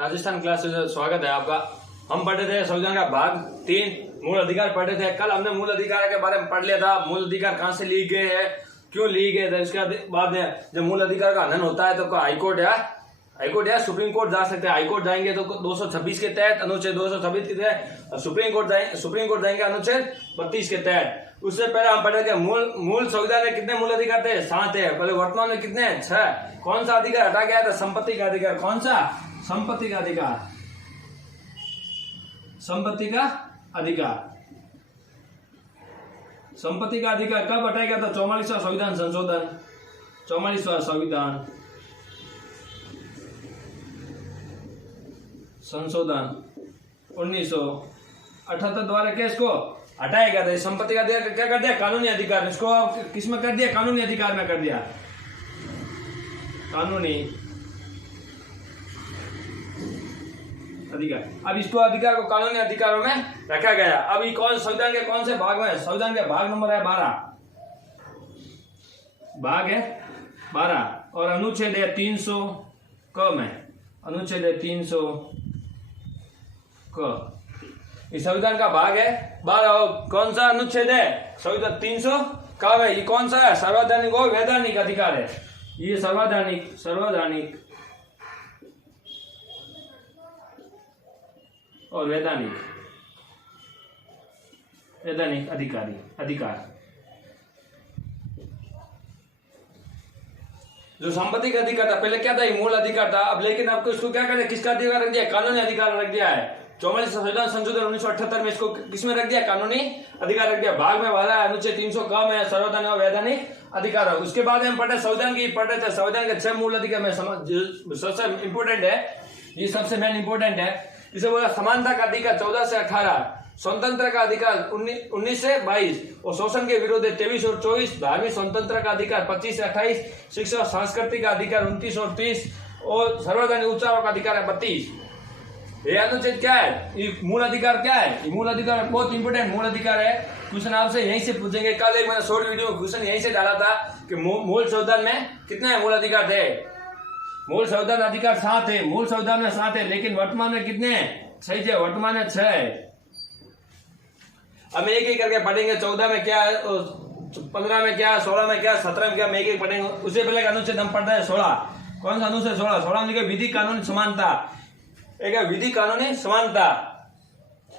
Rajasthan class में स्वागत है आपका। हम पढ़ रहे थे संविधान का भाग 3 मूल अधिकार पढ़ रहे थे। कल हमने मूल अधिकार के बारे में पढ़ लिया था। मूल अधिकार कहाँ से लिए गए हैं, क्यों लिए गए थे। उसके बाद जब मूल अधिकार का हनन होता है तो हाईकोर्ट या सुप्रीम कोर्ट जा सकते हैं। हाईकोर्ट जाएंगे तो 226 के तहत, अनुच्छेद 226 के तहत। सुप्रीम कोर्ट जाएंगे अनुच्छेद 32 के तहत। उससे पहले हम पढ़े थे मूल संविधान में कितने मूल अधिकार थे, 7 है। पहले वर्तमान में कितने हैं, 6। कौन सा अधिकार हटा गया था, संपत्ति का अधिकार। कौन सा, संपत्ति का अधिकार। संपत्ति का अधिकार कब हटाया गया था, 44वां संविधान संशोधन। 44वां संविधान संशोधन 1978 द्वारा क्या इसको हटाया गया था। संपत्ति का अधिकार क्या कर दिया, कानूनी अधिकार। इसको किस में कर दिया, कानूनी अधिकार में कर दिया। कानूनी अधिकार। अब इसको अधिकार को कानूनी अधिकारों में रखा गया। अब ये संविधान के कौन से भाग में, संविधान के भाग नंबर है 12, भाग है 12 और अनुच्छेद है 300 क में। अनुच्छेद है 300 क। इस संविधान का भाग है 12 और कौन सा अनुच्छेद है, संविधान 300 का है। ये कौन सा है, सर्वैधानिक और वैधानिक अधिकार है। ये सर्वैधानिक और वैधानिक अधिकार। जो संपत्ति का अधिकार था, पहले क्या था, ये मूल अधिकार था। अब लेकिन आपको इसको क्या करें, किसका अधिकार रख दिया, कानूनी अधिकार रख दिया है। 44 संविधान संशोधन 1978 में इसको किसमें रख दिया, कानूनी अधिकार रख दिया। भाग में भरा है अनुच्छेद 300 क में सर्वैधानिक और वैधानिक अधिकार है। उसके बाद हम पढ़े संविधान की, पढ़े थे संविधान के 6 मूल अधिकार में। सबसे इंपोर्टेंट है, ये सबसे मेन इंपोर्टेंट है। इसे बोला समानता का अधिकार 14 से 18, स्वतंत्र का अधिकार 19 से 22 और शोषण के विरोध 23 और 24, धार्मिक स्वतंत्र का अधिकार 25 से 28, शिक्षा और संस्कृति का अधिकार 29 और 30 और सर्वजनिक उपचारों का अधिकार है 32। ये अनुच्छेद क्या है, ये मूल अधिकार क्या है, ये मूल अधिकार बहुत इंपोर्टेंट मूल अधिकार है। क्वेश्चन आपसे यहीं से पूछेंगे। कल एक मैंने शॉर्ट वीडियो में क्वेश्चन यहीं से डाला था कि मूल संविधान में कितने मूल अधिकार थे। मूल संविधान अधिकार 7 है, मूल संविधान में 7 है, लेकिन वर्तमान में कितने हैं, 6 है। वर्तमान में 6 है। अब एक एक करके पढ़ेंगे। 14 में क्या है, 15 में क्या है, 16 में क्या है, 17 में क्या, मैं एक एक पढ़ेंगे। उससे पहले अनुच्छेद हम पढ़ते हैं 16। कौन सा अनुच्छेद, 16 में विधि कानूनी समानता। एक है विधि कानूनी समानता।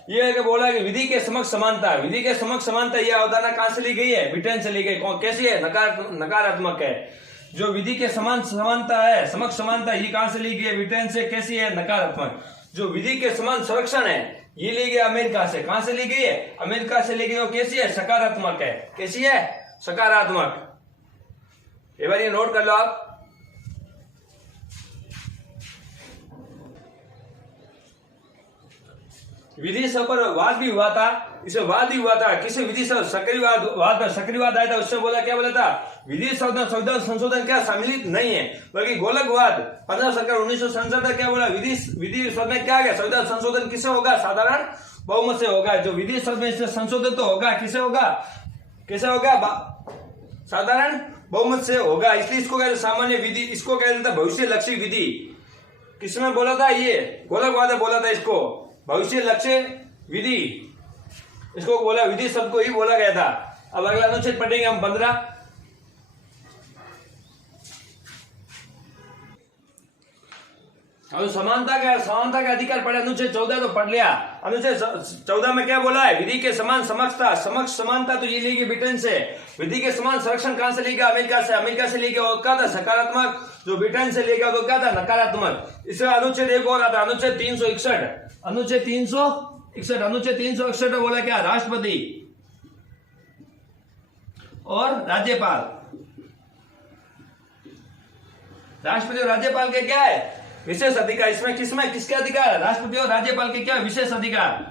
ये है कि बोला कि विधि के समक्ष समानता। विधि के समक्ष समानता यह अवधारणा कहां से ली गई है, ब्रिटेन से ली गई। कैसी है, नकारात्मक है। जो विधि के समान समानता है, समक्ष समानता, ये कहां से ली गई है, ब्रिटेन से। कैसी है, नकारात्मक। जो विधि के समान संरक्षण है, ये ली गई अमेरिका से। कहां से ली गई है, अमेरिका से ली गई। और कैसी है, सकारात्मक है। कैसी है, सकारात्मक। एक बार ये नोट कर लो आप। विधि सब पर वाद भी हुआ था। इसे वाद भी हुआ था, किसे, विधि सब सक्रियवाद आया था। उससे बोला, क्या बोला था, विधि संविधान संशोधन क्या सम्मिलित नहीं है, बल्कि गोलकवाद। पंजाब सरकार 1967 क्या बोला, विधि में क्या है, संविधान संशोधन किसे होगा, साधारण बहुमत से होगा। जो विधि संशोधन तो होगा, किसे होगा, कैसे होगा, साधारण बहुमत से होगा। इसलिए इसको कहते सामान्य विधि, इसको कहते थे भविष्य लक्ष्य विधि। किसमें बोला था, ये गोलकवाद बोला था इसको, भविष्य लक्ष्य विधि इसको बोला, विधि शब्द को ही बोला गया था। अब अगला अनुच्छेद पढ़ेंगे हम 15। अब समानता का अधिकार पढ़े, अनुच्छेद 14 तो पढ़ लिया। अनुच्छेद 14 में क्या बोला है, विधि के समान समक्ष समानता तो ये ली गई ब्रिटेन से। विधि के समान संरक्षण कहां से लेगा, अमेरिका से। अमेरिका से लेके और क्या था, सकारात्मक। जो ब्रिटेन से लेगा तो क्या था, नकारात्मक। इसमें अनुच्छेद एक और आता, अनुच्छेद 361। अनुच्छेद 361 बोला क्या, राष्ट्रपति और राज्यपाल। राष्ट्रपति और राज्यपाल के क्या है, विशेष अधिकार। इसमें किसके अधिकार, राष्ट्रपति और राज्यपाल के क्या विशेष अधिकार।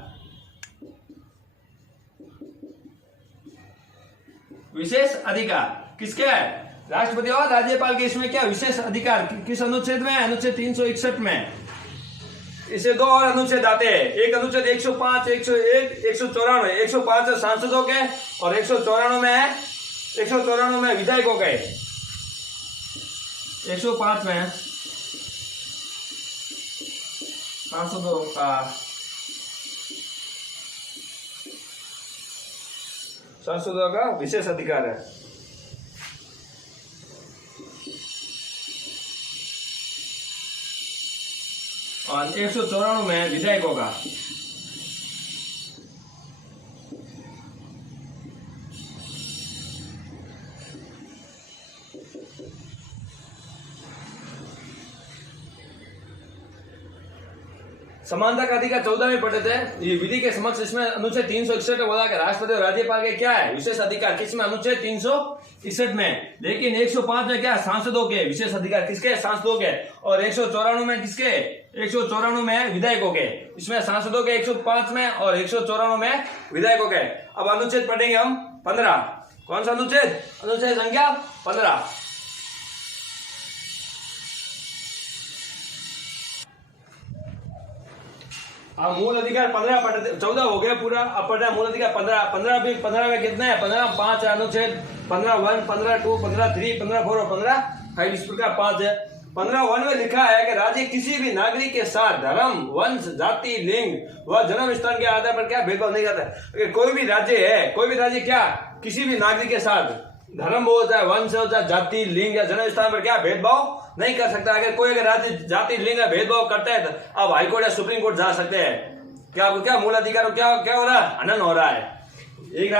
विशेष अधिकार किसके है, राष्ट्रपति और राज्यपाल के। इसमें क्या विशेष अधिकार, किस अनुच्छेद में, अनुच्छेद 361 में। इसे 2 और अनुच्छेद आते हैं। एक अनुच्छेद 105, 101, 194। 105 सांसदों के और 194 में विधायकों के। 105 में सांसदों का विशेष अधिकार है। और 194 में विधायकों का। समानता का अधिकार 14 में पढ़े थे। ये विधि के समक्ष इसमें अनुच्छेद 361 बोला कि राष्ट्रपति और राज्यपाल के क्या है विशेष अधिकार, किसमें? अनुच्छेद 361 में। लेकिन 105 में क्या? सांसदों के विशेष अधिकार, किसके? सांसदों के। और 194 में किसके? 194 में विधायकों के। इसमें सांसदों के 105 में और 194 में विधायकों के। अब अनुच्छेद पढ़ेंगे हम 15। कौन सा अनुच्छेद? अनुच्छेद संख्या 15। अब मूल अधिकार 15 पढ़ते, 14 हो गया पूरा। अब पढ़ना मूल अधिकार 15 में कितना है? 15 5 अनुच्छेद 15(1), 15(2), 15(3), 15(4) और 15(5) इस प्रकार 5 है। 15(1) में लिखा है कि राज्य किसी भी नागरिक के साथ धर्म, वंश, जाति, लिंग व जन्म स्थान के आधार पर क्या भेदभाव नहीं करता। कोई भी राज्य है, कोई भी राज्य क्या किसी भी नागरिक के साथ धर्म होता है, वंश होता है, जाति, लिंग या जन्म स्थान पर क्या भेदभाव नहीं कर सकता। अगर कोई अगर राज्य जाति, लिंग का भेदभाव करता है तो अब हाईकोर्ट या सुप्रीम कोर्ट जा सकते हैं। क्या मूल अधिकार क्या हो रहा है? हनन हो रहा है। एक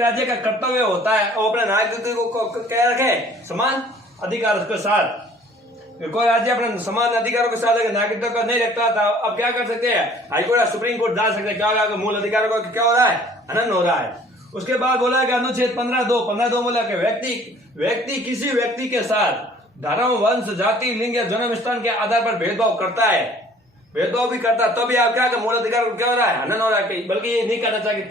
राज्य का कर्तव्य होता है वो अपने नागरिकों को क्या रखे? समान अधिकार के साथ। कोई राज्य अपने समान अधिकारों के साथ अगर नागरिकों को नहीं रखता था, अब क्या कर सकते हैं? हाईकोर्ट या सुप्रीम कोर्ट जा सकते हैं। क्या होगा? मूल अधिकारों को क्या हो रहा है? हनन हो रहा है। उसके बाद बोला कि अनुच्छेद 15(2) बोला कि व्यक्ति किसी व्यक्ति के साथ धर्म, वंश, जाति, लिंग या जन्म स्थान के आधार पर भेदभाव करता है, भेदभाव भी करता, तो भी आप क्या मूल अधिकार क्या हो रहा है? हनन हो रहा है। बल्कि ये नहीं करना चाहिए।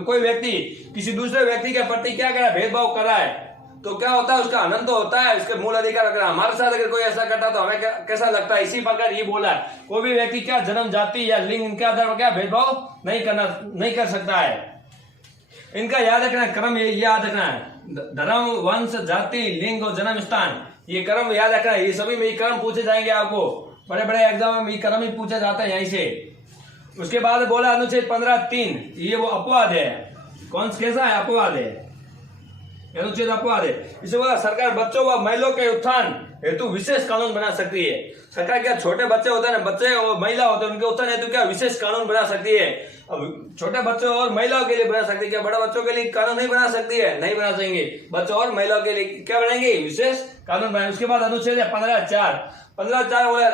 कोई व्यक्ति किसी दूसरे व्यक्ति के प्रति क्या कर रहा है? भेदभाव कर रहा है, तो क्या होता है? उसका हनन तो होता है। उसके मूल अधिकार अगर हमारे साथ अगर कोई ऐसा करता तो हमें कैसा लगता है? इसी प्रकार ये बोला है कोई भी व्यक्ति क्या जन्म, जाति या लिंग इनके आधार पर क्या भेदभाव नहीं कर सकता है। इनका याद रखना है, क्रम ये याद रखना है। धर्म, वंश, जाति, लिंग और जन्म स्थान, ये क्रम याद रखना है। ये सभी में क्रम पूछे जाएंगे आपको, बड़े बड़े एग्जाम में क्रम ही पूछा जाता है यहीं से। उसके बाद बोला अनुच्छेद 15(3), ये वो अपवाद है। कौन कैसा है? अपवाद है, अनुच्छेद अपवाद है। इसे बोला सरकार बच्चों व महिलाओं के उत्थान हेतु विशेष कानून बना सकती है। सरकार क्या छोटे बच्चे होते हैं ना, बच्चे और महिला होते हैं, उनके उत्थान हेतु क्या विशेष कानून बना सकती है। अब छोटे बच्चों और महिलाओं के लिए बना सकती है, क्या बड़े बच्चों के लिए कानून नहीं बना सकती है? नहीं बना सकेंगे। बच्चों और महिलाओं के लिए क्या बनाएंगे? विशेष कानून बनाएंगे। उसके बाद अनुच्छेद है 15(4)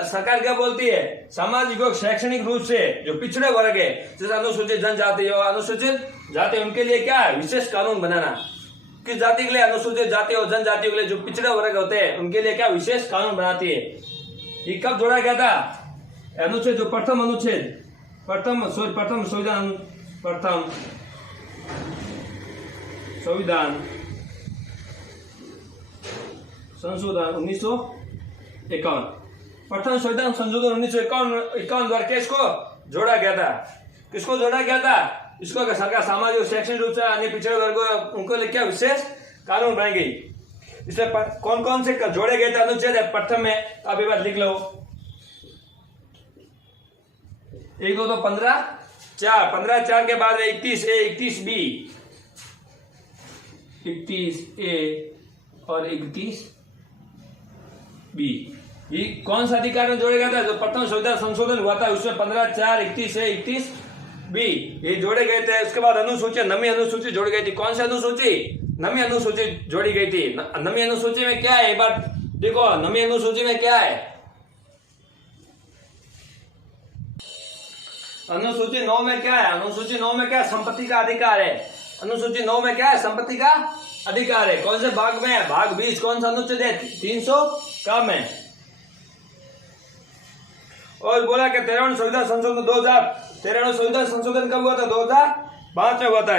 सरकार क्या बोलती है? सामाजिक और शैक्षणिक रूप से जो पिछड़े वर्ग है, जैसे अनुसूचित जनजाति और अनुसूचित जाति, उनके लिए क्या है? विशेष कानून बनाना। किस जाति के लिए? अनुसूचित जाति और जनजातियों के लिए जो पिछड़े वर्ग होते हैं उनके लिए क्या विशेष कानून बनाती है। ये कब जोड़ा गया था? अनुच्छेद जो प्रथम संविधान संशोधन 1951, प्रथम संविधान संशोधन 1951 द्वारा किसको जोड़ा गया था? किसको जोड़ा गया था? इसको सरकार सामाजिक और शैक्षणिक रूप से अन्य पिछड़े वर्गों उनको लिए क्या विशेष कानून बनाएंगे। इसमें कौन कौन से जोड़े गए थे अनुच्छेद है? प्रथम में आप एक बार लिख लो, 1 2 15(4) के बाद 31A, 31B, 31A और 31B। ये कौन सा अधिकार में जोड़े गया था? जो प्रथम संविधान संशोधन हुआ था उसमें 15(4), 31A, 31B ये जोड़े गए थे। उसके बाद अनुसूची, नवीं अनुसूची जोड़ी गई थी। कौन सी अनुसूची? नवीं अनुसूची जोड़ी गई थी। नवीं अनुसूची में क्या है? एक बार देखो, नवीं अनुसूची में क्या है? अनुसूची 9 में क्या है? अनुसूची 9 में क्या? संपत्ति का अधिकार है। अनुसूची 9 में क्या है? संपत्ति का अधिकार है। कौन से भाग में है? भाग 20। कौन सा अनुच्छेद है? 300 का में। और बोला कि 13वां संविधान संशोधन 13वां संविधान संशोधन कब हुआ था? 2005 में हुआ था।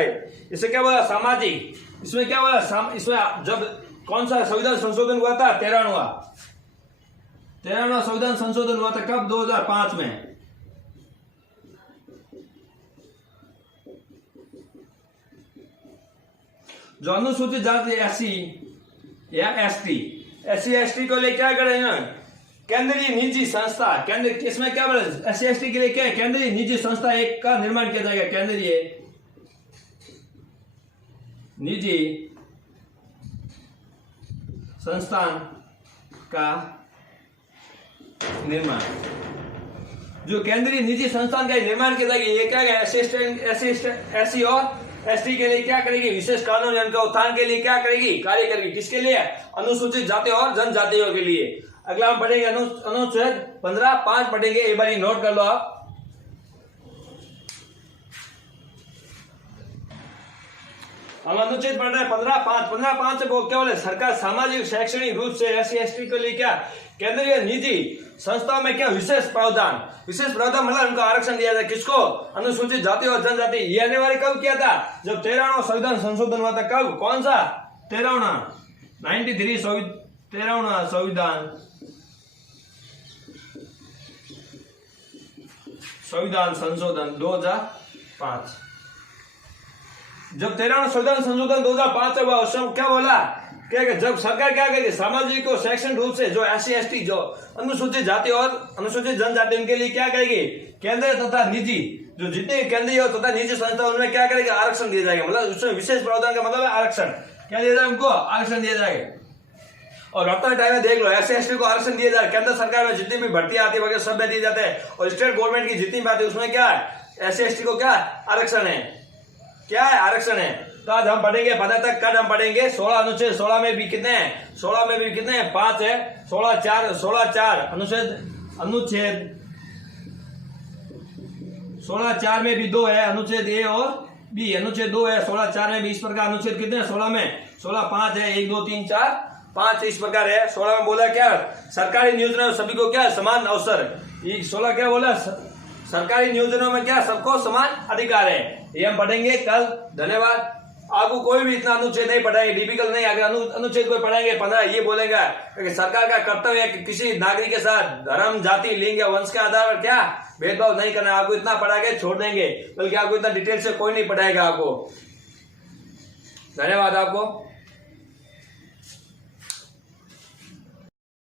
इसे क्या बोला? सामाजिक। इसमें क्या बोला? इसमें जब कौन सा संविधान संशोधन हुआ था? 13वां संविधान संशोधन हुआ था कब? 2005 में। जो अनुसूचित जाति SC या ST को ले क्या करेंगे? केंद्रीय निजी संस्था, केंद्र किसमें क्या बोले, SC/ST के लिए क्या है, केंद्रीय निजी संस्था एक का निर्माण किया जाएगा। केंद्रीय निजी संस्थान का निर्माण, जो केंद्रीय निजी संस्थान का निर्माण किया जाएगा, ये क्या है, SC और ST के लिए क्या करेगी, विशेष कानून का उत्थान के लिए क्या करेगी, कार्य करेगी। किसके लिए, अनुसूचित जाति और जनजातियों के लिए। अगला हम पढ़ेंगे अनुच्छेद 15(5) पढ़ेंगे, एक बार नोट कर लो आप। हम अनुच्छेद पढ़ रहे हैं 15(5). 15(5) से क्या बोले, सरकार सामाजिक शैक्षणिक रूप से SC/ST के लिए क्या, केंद्रीय निजी संस्थाओं में क्या विशेष प्रावधान, मतलब उनको आरक्षण दिया जाए। किसको, अनुसूचित जाति और जनजाति। ये अनिवार्य कब किया था, जब 13वां संविधान संशोधन हुआ था। कब, कौन सा, 13वां संविधान संशोधन 2005। जब 13वां संविधान संशोधन 2005 हुआ, उस समय क्या बोला, क्या जब सरकार क्या करेगी, सामाजिक और शैक्षणिक रूप से जो SC/ST जो अनुसूचित जाति और अनुसूचित जनजाति, उनके लिए क्या करेगी, केंद्रीय तथा निजी, जो जितने केंद्रीय और तथा निजी संस्था उनमें क्या करेगा, आरक्षण दिया जाएगा। मतलब उसमें विशेष प्रावधान का मतलब है आरक्षण, क्या दिया जाएगा, उनको आरक्षण दिया जाएगा। और वर्तमान टाइम में देख लो, SC/ST को आरक्षण दिया जाए। केंद्र सरकार में जितनी भी भर्ती आती है वगैरह सब में दिए जाते हैं, और स्टेट गवर्नमेंट की जितनी भी आती है उसमें क्या है, SC/ST को क्या आरक्षण है, क्या है, आरक्षण है। तो आज हम पढ़ेंगे 15 तक, कल हम पढ़ेंगे 16 अनुच्छेद। 16 में भी कितने हैं, 16 में भी कितने हैं, 5 है। 16(4) अनुच्छेद 16(4) में भी 2 है, अनुच्छेद A और B, अनुच्छेद 2 है। 16(4) में भी इस प्रकार अनुच्छेद कितने हैं, 16 में 5 है, 1 2 3 4 5 इस प्रकार है। 16 में बोला क्या, सरकारी नियोजन सभी को क्या समान अवसर। 16 क्या बोला, सरकारी नियोजनों में क्या सबको समान अधिकार है। ये हम पढ़ेंगे कल। धन्यवाद। आपको कोई भी इतना अनुच्छेद नहीं पढ़ाएंगे, डिफिकल्ट नहीं। अगर अनुच्छेद को पढ़ाएंगे 15, ये बोलेगा कि सरकार का कर्तव्य है कि किसी नागरिक के साथ धर्म, जाति, लिंग या वंश के आधार पर क्या भेदभाव नहीं करना। आपको इतना पढ़ा के छोड़ देंगे, बल्कि आपको इतना डिटेल से कोई नहीं पढ़ाएगा आपको। धन्यवाद आपको।